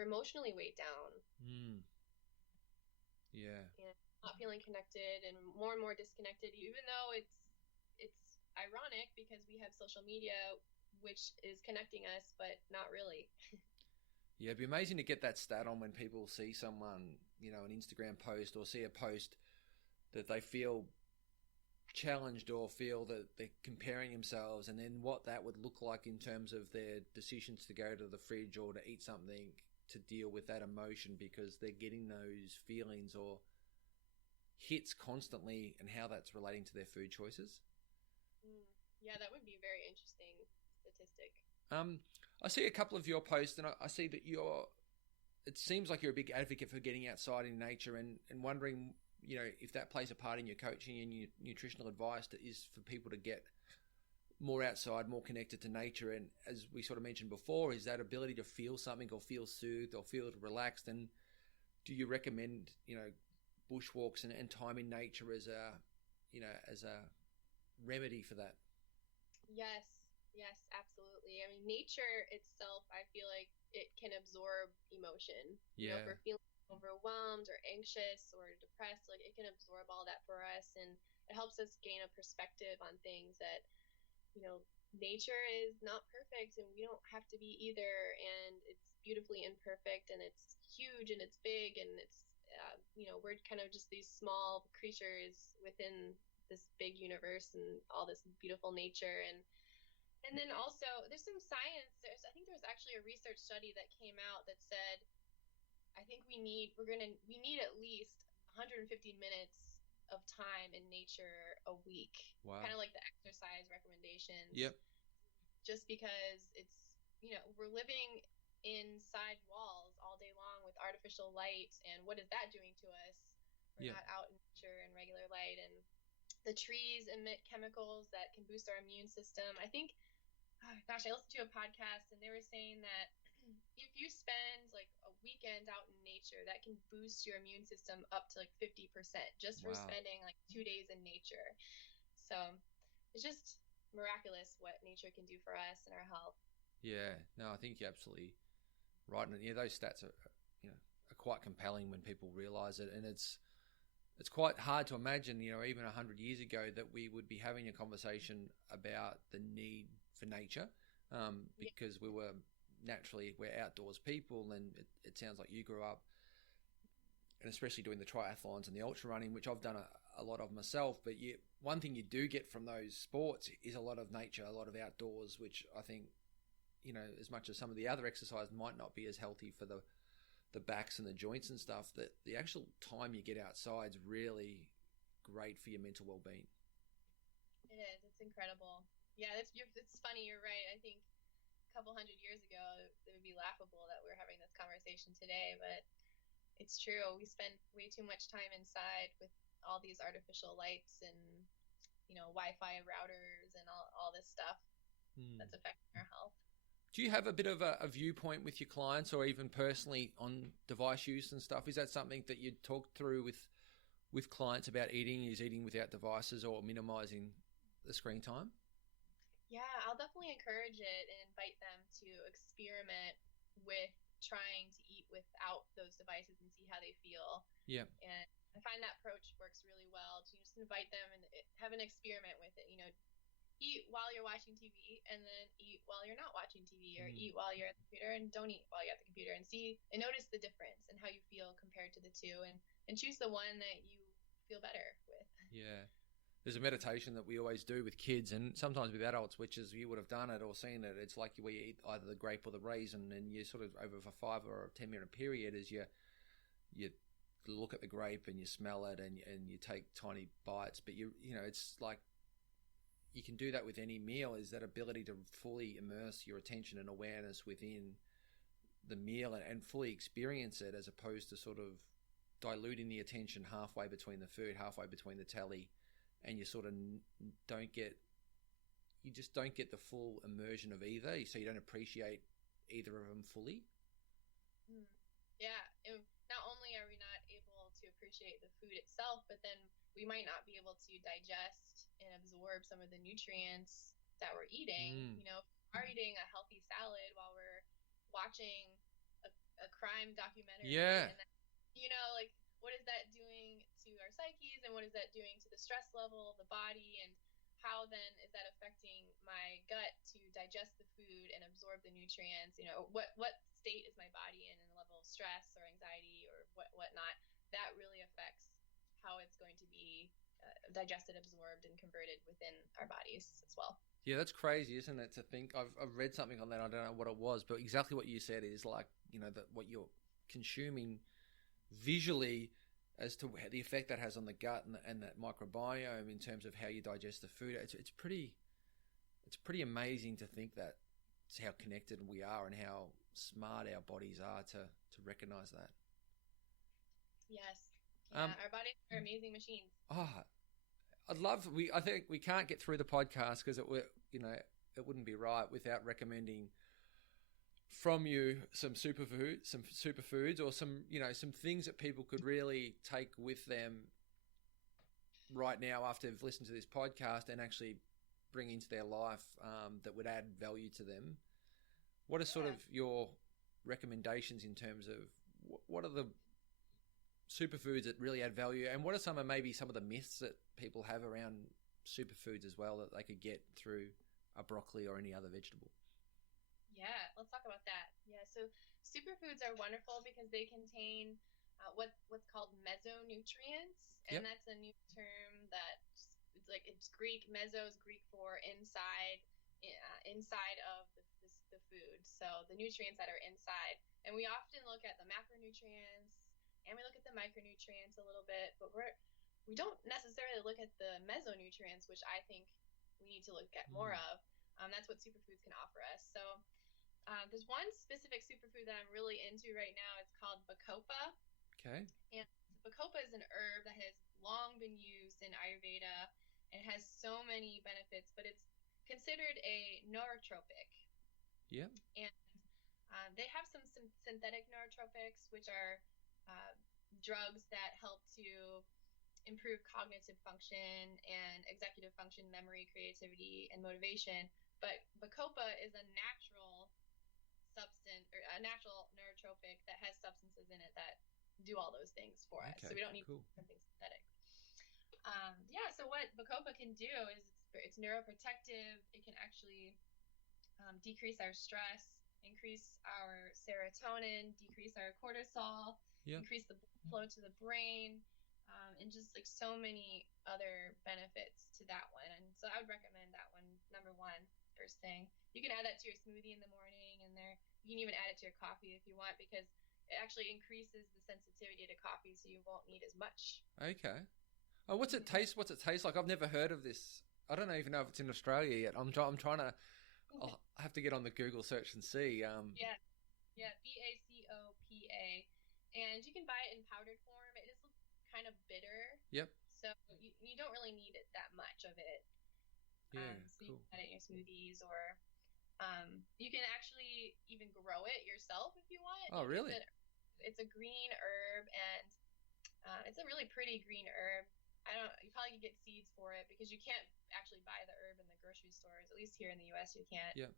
we're emotionally weighed down. Yeah. And not feeling connected and more disconnected, even though it's ironic because we have social media which is connecting us, but not really. Yeah, it'd be amazing to get that stat on when people see someone, an Instagram post or see a post that they feel challenged or feel that they're comparing themselves, and then what that would look like in terms of their decisions to go to the fridge or to eat something to deal with that emotion, because they're getting those feelings or hits constantly, and how that's relating to their food choices. Mm. Yeah, that would be a very interesting statistic. Um, I see a couple of your posts, and I see that it seems like you're a big advocate for getting outside in nature, and wondering, if that plays a part in your coaching and your nutritional advice that is for people to get more outside, more connected to nature. And as we sort of mentioned before, is that ability to feel something or feel soothed or feel relaxed. And do you recommend, bushwalks and time in nature as a remedy for that? Yes, absolutely. I mean, nature itself, I feel like it can absorb emotion. If Yeah. we're feeling overwhelmed or anxious or depressed, like it can absorb all that for us, and it helps us gain a perspective on things that, nature is not perfect and we don't have to be either, and it's beautifully imperfect and it's huge and it's big and it's we're kind of just these small creatures within this big universe and all this beautiful nature. And then also, there's some science. I think there was actually a research study that came out that said, I think we need at least 150 minutes of time in nature a week, kind Wow. of like the exercise recommendations, Yep. just because we're living inside walls all day long with artificial light, and what is that doing to us? We're Yep. not out in nature in regular light, and the trees emit chemicals that can boost our immune system. I think, oh gosh, I listened to a podcast and they were saying that if you spend like a weekend out in nature, that can boost your immune system up to like 50% just for Wow. spending like 2 days in nature. So it's just miraculous what nature can do for us and our health. Yeah. No, I think you're absolutely right. And yeah, those stats are quite compelling when people realize it. And it's quite hard to imagine, even 100 years ago, that we would be having a conversation about the need for nature, Yeah. because we're outdoors people, and it sounds like you grew up, and especially doing the triathlons and the ultra running, which I've done a lot of myself. But one thing you do get from those sports is a lot of nature, a lot of outdoors, which I think, as much as some of the other exercise might not be as healthy for the backs and the joints and stuff, that the actual time you get outside is really great for your mental well-being. It is. It's incredible. Yeah, it's funny. You're right. I think a couple hundred years ago, it would be laughable that we're having this conversation today, but it's true. We spend way too much time inside with all these artificial lights and, Wi-Fi routers and all this stuff Hmm. that's affecting our health. Do you have a bit of a viewpoint with your clients, or even personally, on device use and stuff? Is that something that you talk through with clients about eating? Is eating without devices or minimizing the screen time? Yeah, I'll definitely encourage it and invite them to experiment with trying to eat without those devices and see how they feel. Yeah. And I find that approach works really well, to just invite them and have an experiment with it. Eat while you're watching TV and then eat while you're not watching TV, or Mm. eat while you're at the computer and don't eat while you're at the computer, and see and notice the difference and how you feel compared to the two, and choose the one that you feel better with. Yeah. There's a meditation that we always do with kids, and sometimes with adults, which is, you would have done it or seen it. It's like we eat either the grape or the raisin, and you sort of, over a 5 or 10 minute period, as you look at the grape and you smell it, and you take tiny bites. But it's like you can do that with any meal. Is that ability to fully immerse your attention and awareness within the meal, and fully experience it, as opposed to sort of diluting the attention halfway between the food, halfway between the tally, and you sort of don't get you just don't get the full immersion of either, so you don't appreciate either of them fully. Mm. Yeah, not only are we not able to appreciate the food itself, but then we might not be able to digest and absorb some of the nutrients that we're eating. Mm. If we are eating a healthy salad while we're watching a crime Time documentary. Yeah. And then, like, what is that doing to our psyches, and what is that doing to the stress level of the body, and how then is that affecting my gut to digest the food and absorb the nutrients? What state is my body in a level of stress or anxiety or whatnot? That really affects how it's going to be digested, absorbed, and converted within our bodies as well. Yeah, that's crazy, isn't it? To think I've read something on that. I don't know what it was, but exactly what you said is like, that what you're consuming visually as to the effect that has on the gut and that microbiome in terms of how you digest the food. It's pretty amazing to think that it's how connected we are and how smart our bodies are to recognize that. Yes. Yeah, our bodies are amazing machines. I think we can't get through the podcast because it wouldn't be right without recommending from you some superfoods or some things that people could really take with them right now after they've listened to this podcast and actually bring into their life that would add value to them. What are sort of your recommendations in terms of what are the superfoods that really add value, and what are maybe some of the myths that people have around superfoods as well that they could get through a broccoli or any other vegetable? Yeah, let's talk about that. Yeah, so superfoods are wonderful because they contain what's called mesonutrients, and that's a new term that it's Greek. Meso is Greek for inside of the food. So the nutrients that are inside, and we often look at the macronutrients and we look at the micronutrients a little bit, but we don't necessarily look at the mesonutrients, which I think we need to look at more of. That's what superfoods can offer us. So there's one specific superfood that I'm really into right now. It's called Bacopa. Okay. And Bacopa is an herb that has long been used in Ayurveda and has so many benefits, but it's considered a neurotropic. Yeah. And they have some synthetic neurotropics, which are drugs that help to improve cognitive function and executive function, memory, creativity, and motivation. But Bacopa is a natural substance or a natural neurotropic that has substances in it that do all those things for us. So we don't need something synthetic. So what Bacopa can do is it's neuroprotective. It can actually decrease our stress, increase our serotonin, decrease our cortisol, increase the blood flow to the brain, and just like so many other benefits to that one. And so I would recommend that one, number one, first thing. You can add that to your smoothie in the morning, and you can even add it to your coffee if you want, because it actually increases the sensitivity to coffee, so you won't need as much. Okay. Oh, what's it taste like? I've never heard of this. I don't even know if it's in Australia yet. I'm trying to. I'll have to get on the Google search and see. Yeah, Bacopa, and you can buy it in powdered form. It is kind of bitter. Yep. So you don't really need it that much of it. Yeah, so you can add it in your smoothies, or you can actually even grow it yourself if you want. Oh, really? It's a green herb, and it's a really pretty green herb. You probably could get seeds for it because you can't actually buy the herb in the grocery stores. At least here in the U.S. you can't. Yeah.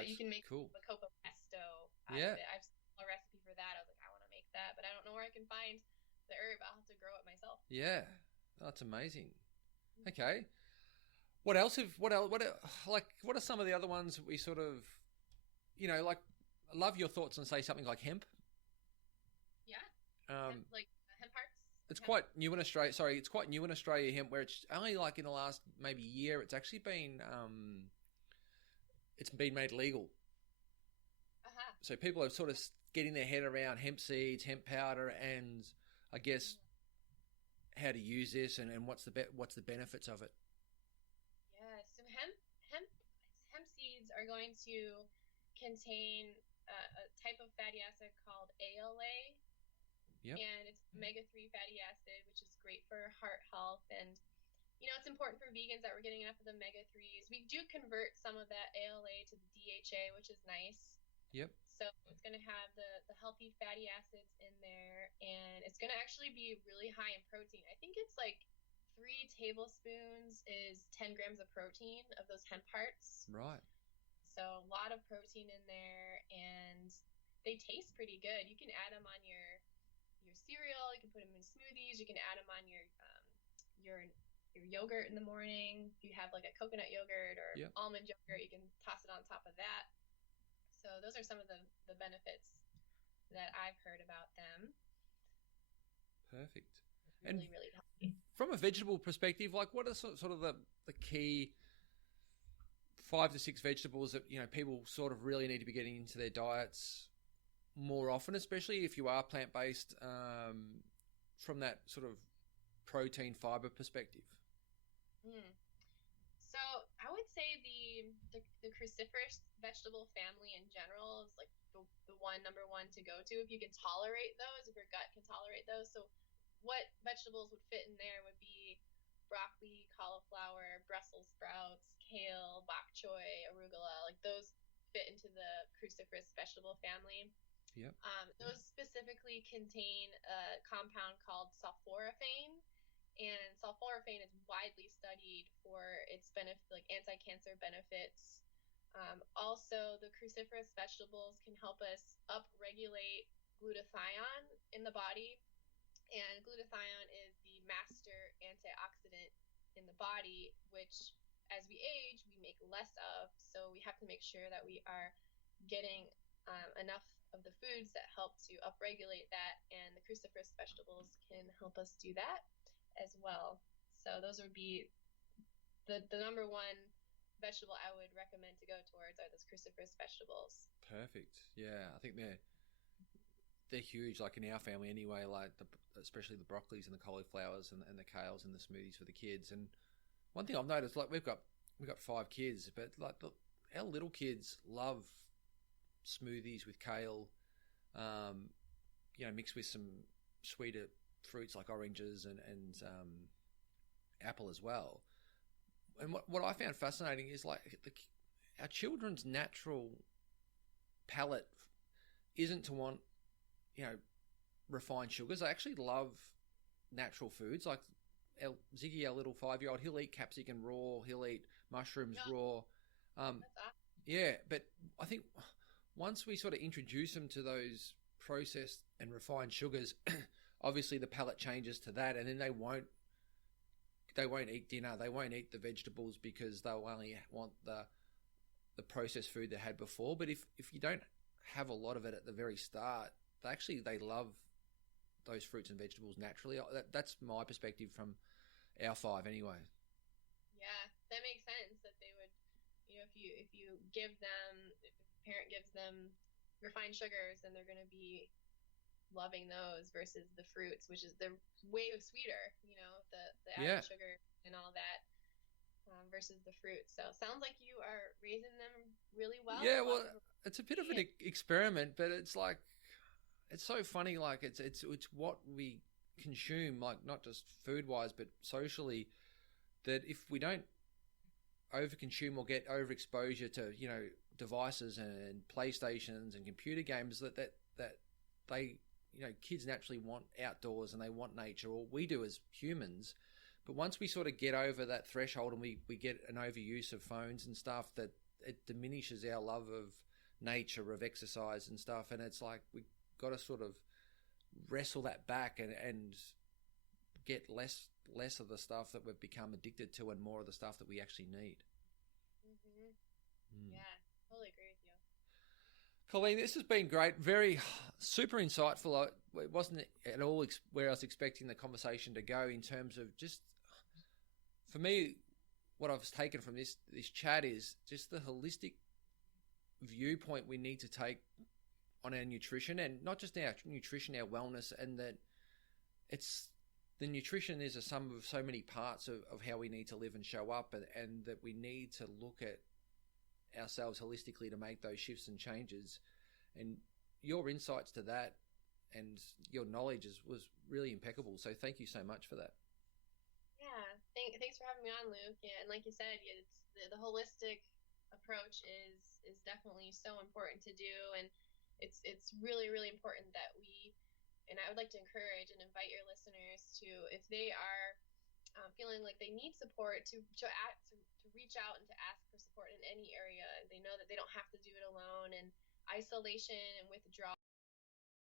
But you can make Bacopa pesto out of it. I've seen a recipe for that. I was like, I want to make that, but I don't know where I can find the herb. I'll have to grow it myself. Yeah, that's amazing. Okay. What else? What are some of the other ones that we sort of, like, I love your thoughts on, say, something like hemp. Yeah. Like hemp hearts. It's quite new in Australia. Sorry, it's quite new in Australia, hemp, where it's only like in the last maybe year, it's actually been, it's been made legal. So people are sort of getting their head around hemp seeds, hemp powder, and I guess how to use this and what's the benefits of it. Yeah, so hemp seeds are going to contain a type of fatty acid called ALA. Yep. And it's omega-3 fatty acid, which is great for heart health. And, it's important for vegans that we're getting enough of the omega-3s. We do convert some of that ALA to the DHA, which is nice. Yep. So it's going to have the healthy fatty acids in there, and it's going to actually be really high in protein. I think it's like 3 tablespoons is 10 grams of protein of those hemp hearts. Right. So a lot of protein in there, and they taste pretty good. You can add them on your cereal. You can put them in smoothies. You can add them on your yogurt in the morning. If you have like a coconut yogurt or Yep. almond yogurt, you can toss it on top of that. So those are some of the benefits that I've heard about them. Perfect. Really, And really healthy. from a vegetable perspective, like what are sort of the key 5 to 6 vegetables that, you know, people sort of really need to be getting into their diets more often, especially if you are plant-based, from that sort of protein fiber perspective? So I would say the cruciferous vegetable family in general is like the number one to go to if you can tolerate those, if your gut can tolerate those. So what vegetables would fit in there would be broccoli, cauliflower, Brussels sprouts, kale, bok choy, arugula. Like those fit into the cruciferous vegetable family. Yep. Those specifically contain a compound called sulforaphane, and sulforaphane is widely studied for its like anti-cancer benefits. Also, the cruciferous vegetables can help us upregulate glutathione in the body, and glutathione is the master antioxidant in the body, which as we age, we make less of. So we have to make sure that we are getting enough of the foods that help to upregulate that, and the cruciferous vegetables can help us do that as well. So those would be the number one vegetable I would recommend to go towards are those cruciferous vegetables. Perfect. Yeah, I think they're huge, like in our family anyway, like especially the broccolis and the cauliflowers and the kales and the smoothies for the kids. And one thing I've noticed, like we've got 5 kids, but like our little kids love smoothies with kale, you know, mixed with some sweeter fruits like oranges and apple as well. And what I found fascinating is like our children's natural palate isn't to want, you know, refined sugars. They actually love natural foods. Like Ziggy, our little 5-year-old, he'll eat capsicum raw, he'll eat mushrooms raw. That's awesome. Yeah, but I think once we sort of introduce them to those processed and refined sugars, obviously the palate changes to that, and then they won't eat dinner. They won't eat the vegetables because they'll only want the processed food they had before. But if you don't have a lot of it at the very start, they love those fruits and vegetables naturally. That's my perspective from our 5 anyway. Yeah, that makes sense. That they would, you know, if you give them, if a parent gives them refined sugars, then they're going to be loving those versus the fruits, which is they're way sweeter, you know, the added sugar and all that, versus the fruits. So it sounds like you are raising them really well. Yeah, well, it's a bit of an experiment, but it's like, it's so funny. Like it's what we consume, like not just food wise, but socially, that if we don't overconsume or get overexposure to, you know, devices and PlayStations and computer games, that they, you know, kids naturally want outdoors and they want nature, or we do as humans. But once we sort of get over that threshold and we get an overuse of phones and stuff, that it diminishes our love of nature, of exercise and stuff. And it's like we got to sort of wrestle that back and get less of the stuff that we've become addicted to and more of the stuff that we actually need. Yeah, totally agree with you. Colleen, this has been great. Very super insightful. It wasn't at all where I was expecting the conversation to go in terms of just, for me, what I've taken from this chat is just the holistic viewpoint we need to take on our nutrition, and not just our nutrition, our wellness, and that the nutrition is a sum of so many parts of how we need to live and show up, and that we need to look at ourselves holistically to make those shifts and changes. And your insights to that and your knowledge was really impeccable. So thank you so much for that. Yeah, thanks for having me on, Luke. Yeah, and like you said, it's the holistic approach is definitely so important to do, and it's really, really important that and I would like to encourage and invite your listeners to, if they are feeling like they need support, to reach out and to ask for support in any area. They know that they don't have to do it alone, and isolation and withdrawal